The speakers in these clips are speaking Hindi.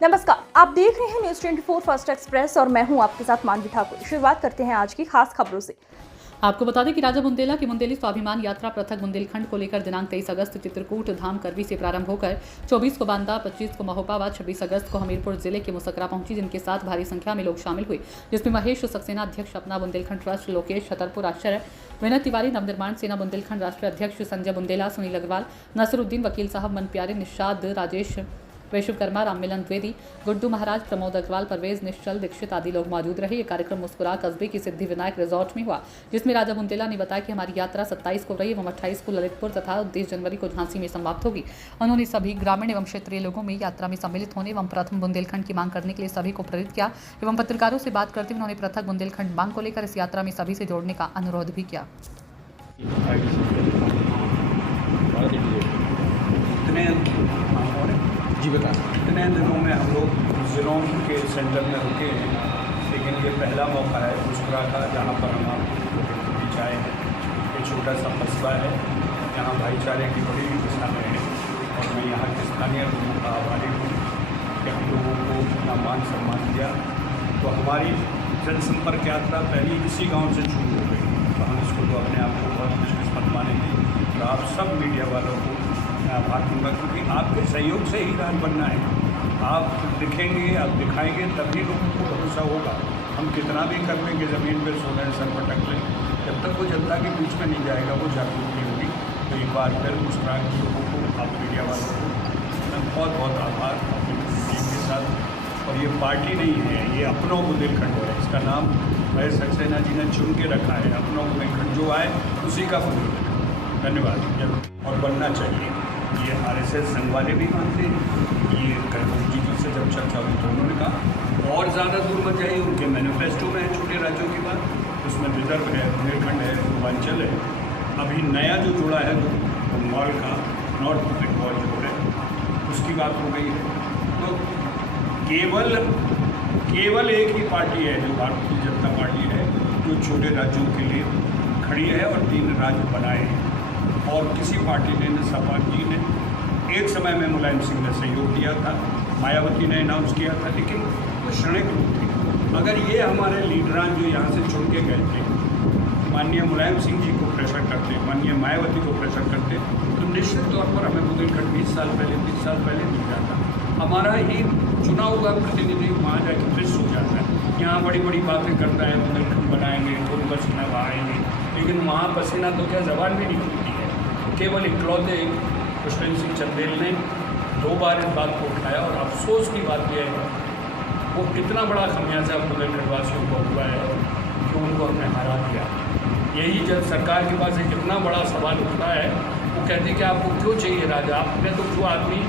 नमस्कार, आप देख रहे हैं न्यूज 24 फर्स्ट एक्सप्रेस और मैं हूं आपके साथ मानवी ठाकुर। शुरुआत करते हैं आज की खास खबरों से। आपको बता दें कि राजा बुंदेला की बुंदेली स्वाभिमान यात्रा पृथक बुंदेलखंड को लेकर दिनांक 23 अगस्त चित्रकूट धाम करवी से प्रारंभ होकर 24 को बांदा, 25 को महोबा व 26 अगस्त को हमीरपुर जिले के मुसकरा पहुंची, जिनके साथ भारी संख्या में लोग शामिल हुए, जिसमें महेश सक्सेना अध्यक्ष अपना बुंदेलखंड ट्रस्ट, लोकेश छतरपुर आश्चर्य, विनय तिवारी नवनिर्माण सेना बुंदेलखंड राष्ट्रीय अध्यक्ष संजय बुंदेला, सुनील अग्रवाल, नसरुद्दीन वकील साहब, मन प्यारे, निषाद राजेश, विश्वकर्मा, राममिलन द्विवेदी, गुड्डू महाराज, प्रमोद अग्रवाल, परवेज निश्चल, दीक्षित आदि लोग मौजूद रहे। ये कार्यक्रम मुस्कुरा कस्बे की सिद्धि विनायक रिजॉर्ट में हुआ, जिसमें राजा बुंदेला ने बताया कि हमारी यात्रा 27 को रही एवं 28 को ललितपुर तथा 30 जनवरी को झांसी में समाप्त होगी। उन्होंने सभी ग्रामीण एवं क्षेत्रीय लोगों में यात्रा में सम्मिलित होने एवं प्रथम बुंदेलखंड की मांग करने के लिए सभी को प्रेरित किया एवं पत्रकारों से बात करते हुए उन्होंने पृथक बुंदेलखंड मांग को लेकर इस यात्रा में सभी से जोड़ने का अनुरोध भी किया। जी बता। इतने दिनों में हम लोग ज़िलों के सेंटर में रुके हैं, लेकिन ये पहला मौका है मुस्कुरा का, जहाँ पर हम आपको बीच आए हैं। ये छोटा सा कस्बा है, यहाँ भाईचारे की बड़ी मिसालें हैं और मैं यहाँ के स्थानीय लोगों का आभारी हूँ कि हम लोगों को अपना मान सम्मान दिया। तो हमारी जनसंपर्क यात्रा पहली इसी गाँव से शुरू हो गई, तो हम इसको तो अपने आप को बहुत खुशकिस्मत मानेंगे। तो आप सब मीडिया वालों को मैं आभार दूँगा, क्योंकि आपके सहयोग से ही राज बनना है। आप दिखेंगे, आप दिखाएंगे, तभी लोगों को भरोसा होगा। हम कितना भी कर लेंगे, ज़मीन पर सो रहे सर पर टक लें, जब तक वो जनता के बीच में नहीं जाएगा वो जागरूक नहीं होगी। तो एक बार फिर मुस्कुरा के लोगों को, आप मीडिया वालों को मैं बहुत बहुत आभार अपनी टीम के साथ। और ये पार्टी नहीं है, ये अपनों बुंदेलखंड है, इसका नाम महेश सक्सेना जी ने चुन के रखा है। अपनों बुंदेलखंड जो आए उसी का बुंदेलखंड। धन्यवाद। और बनना चाहिए, ये RSS संघ वाले भी मानते हैं। ये जी से जब चर्चा हुई तो उन्होंने कहा और ज़्यादा दूर मत जाइए, उनके मैनिफेस्टो में है छोटे राज्यों की बात, उसमें रिजर्व है, बुंदेलखंड है, पूर्वांचल है। अभी नया जो जुड़ा है वो बंगाल का नॉर्थ बंगाल जो है उसकी बात हो गई है। तो केवल एक ही पार्टी है जो भारतीय जनता पार्टी है, जो छोटे राज्यों के लिए खड़ी है और 3 राज्य बनाए हैं। और किसी पार्टी ने, न सपा जी ने, एक समय में मुलायम सिंह ने सहयोग दिया था, मायावती ने अनाउंस किया था, लेकिन वो क्षणिक रूप थे। अगर ये हमारे लीडरान जो यहाँ से चुन के गए थे माननीय मुलायम सिंह जी को प्रेशर करते, माननीय मायावती को प्रेशर करते, तो निश्चित तौर पर हमें बुंदेलखंड 20 साल पहले 30 साल पहले मिल जाता। हमारा ही चुना हुआ प्रतिनिधि वहाँ जाकर फिक्स हो जाता है। यहाँ बड़ी बड़ी बातें करता है, बुंदेलखंड बनाएंगे, खून पसीना बहाएंगे, लेकिन वहाँ पसीना तो क्या जबान भी नहीं खुलती है। केवल इकलौते पुष्पेंद्र सिंह चंदेल ने 2 बार इस बात को उठाया और अफसोस की बात यह है वो कितना बड़ा खमियाजा बुंदेलखंड वासियों को हुआ है कि उनको हमने हरा दिया। यही जब सरकार के पास एक इतना बड़ा सवाल उठता है, वो कहते हैं कि आपको क्यों चाहिए राजा, आपने तो जो आदमी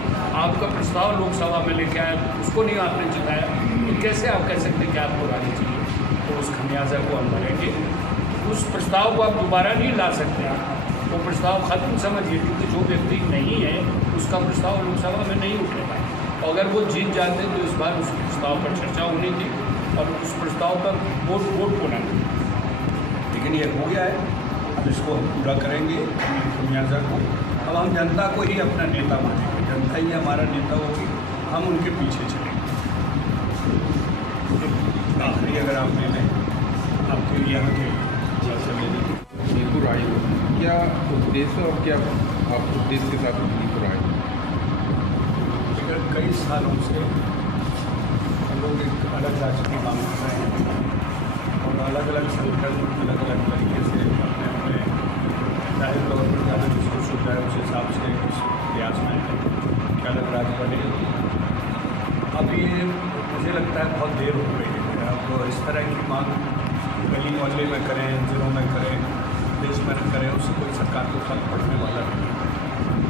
आपका प्रस्ताव लोकसभा में लेके आया उसको नहीं आपने जिताया, तो कैसे आप कह सकते हैं कि आपको राजा चाहिए। तो उस खमियाजा को हम भरेंगे, उस प्रस्ताव को आप दोबारा नहीं ला सकते। वो प्रस्ताव खत्म समझिए, क्योंकि जो व्यक्ति नहीं है उसका प्रस्ताव लोकसभा में नहीं उठेगा। और अगर वो जीत जाते तो इस बार उस प्रस्ताव पर चर्चा होनी थी और उस प्रस्ताव पर वोट होना थी, लेकिन ये हो गया है। अब इसको हम पूरा करेंगे खमियाजा को। अब हम जनता को ही अपना नेता मानेंगे, जनता ही हमारा नेता होगी, हम उनके पीछे चलेंगे। आखिरी अगर आप ले लें आपके यहाँ के मणिपुर आए हो, क्या उद्देश्य और क्या आप उद्देश्य के साथ मणिपुर आए? कई सालों से हम लोग एक अलग राज्य की मांग कर रहे हैं और अलग अलग संगठन अलग अलग तरीके से अपने अपने जाहिर तौर पर जहाँ जिसको सुविधा है उस हिसाब से इस प्रयास में है कि अलग राज्य बने। अब ये मुझे लगता है बहुत देर हो गई है। अब इस तरह की मांग गली मोहल्ले में करें, जिलों में करें, देश में करें, उससे कोई सरकार को फर्क पड़ने वाला नहीं।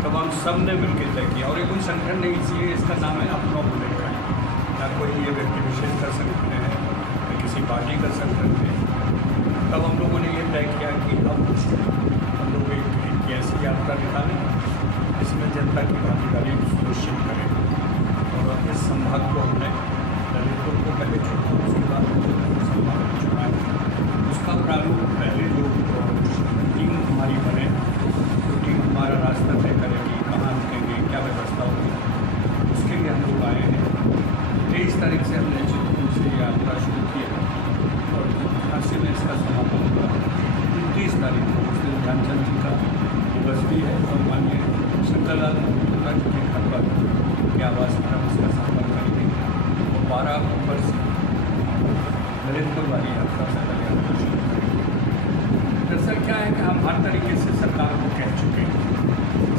तब हम सब ने मिलकर तय किया और ये कोई संगठन नहीं, इसलिए इसका नाम है अपनों बुंदेलखंड। ना कोई ये व्यक्ति विशेष का संगठन है, न किसी पार्टी का संगठन है। तब हम लोगों ने ये तय किया कि अब हम लोग एक ऐसी यात्रा निकालें जिसमें जनता की भागीदारी सुनिश्चित करें। और इस संभाग को हमने ललितपुर को पहले चुना, उसके बाद संभाग चुना है। उसका प्रारूप पहले जो टीम हमारी बने, तो टीम हमारा रास्ता तय करेगी, कहाँ रुकेंगे, क्या व्यवस्था होगी, उसके लिए हम लोग आए हैं। आवास पर हम इसका संपर्क करेंगे और 12 अक्टूबर से ललितपुर वाली यात्रा से कल्याण को शुरू करेंगे। दरअसल क्या है कि हम हर तरीके से सरकार को कह चुके हैं,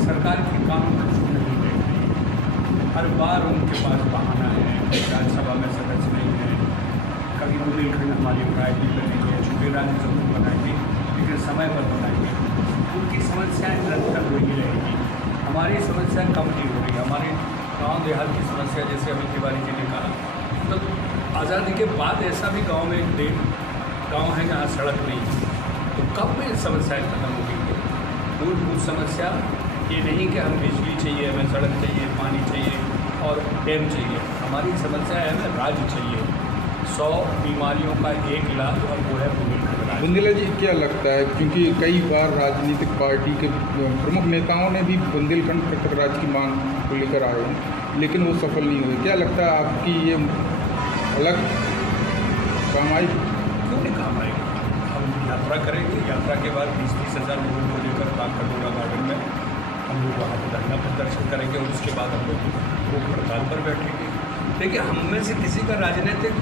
सरकार के काम को नहीं देख रही है। हर बार उनके पास बहाना है, विधानसभा में सदस्य नहीं है, कभी बुंदेलखंड हमारी प्रायोरिटी पर नहीं है, छोटे राज्य जरूर बनाएंगे लेकिन समय पर बनाएंगे। उनकी समस्याएं निरंतर वही रहेगी, हमारी समस्या कम नहीं हो रही। हमारे गांव देहात की समस्या, जैसे अमित तिवारी जी ने कहा, मतलब आज़ादी के बाद ऐसा भी गांव में एक गांव है जहाँ सड़क नहीं है, तो कब में समस्याएं खत्म होगी? मूलभूत समस्या ये नहीं कि हम बिजली चाहिए, हमें सड़क चाहिए, पानी चाहिए और डैम चाहिए। हमारी समस्या है हमें राज्य चाहिए। 100 बीमारियों का एक इलाज, और वो है बुंदेलखंड राज्य। बुंदेला जी, क्या लगता है, क्योंकि कई बार राजनीतिक पार्टी के प्रमुख नेताओं ने भी बुंदेलखंड पृथक राज्य की मांग को लेकर आए हैं, लेकिन वो सफल नहीं हुए। क्या लगता है आपकी ये अलग काम आई? क्यों नहीं काम आएगी? हम यात्रा करेंगे, यात्रा के बाद 20-30 हज़ार लोगों को लेकर काकड़ोरा गार्डन में हम लोग वहाँ पर धरना प्रदर्शन करेंगे और उसके बाद हम लोग वो हड़ताल पर बैठेंगे। देखिए, हम में से किसी का राजनीतिक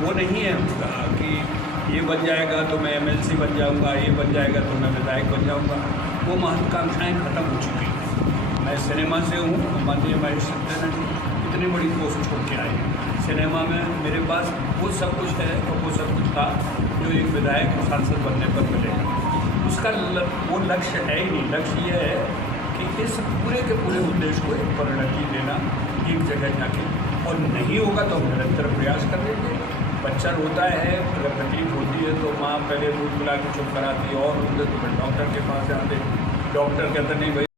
वो नहीं है कि ये बन जाएगा तो मैं MLC बन जाऊंगा, ये बन जाएगा तो मैं विधायक बन जाऊंगा। वो महत्वाकांक्षाएँ खत्म हो चुकी हैं। मैं सिनेमा से हूँ, माननीय महेश सत्यानंद जी इतनी बड़ी पोस्ट छोड़ के आए हैं। सिनेमा में मेरे पास वो सब कुछ है और वो सब कुछ था जो एक विधायक और सांसद बनने पर मिलेगा। उसका वो लक्ष्य है ही नहीं। लक्ष्य ये है कि इस पूरे के पूरे उद्देश्य को एक परिणति देना एक जगह जाके, और नहीं होगा तो हम निरंतर प्रयास कर लेंगे। बच्चा रोता है, अगर तकलीफ होती है तो माँ पहले दूध पिला के चुप कराती है, और तो डॉक्टर के पास जाते, डॉक्टर कहते नहीं भाई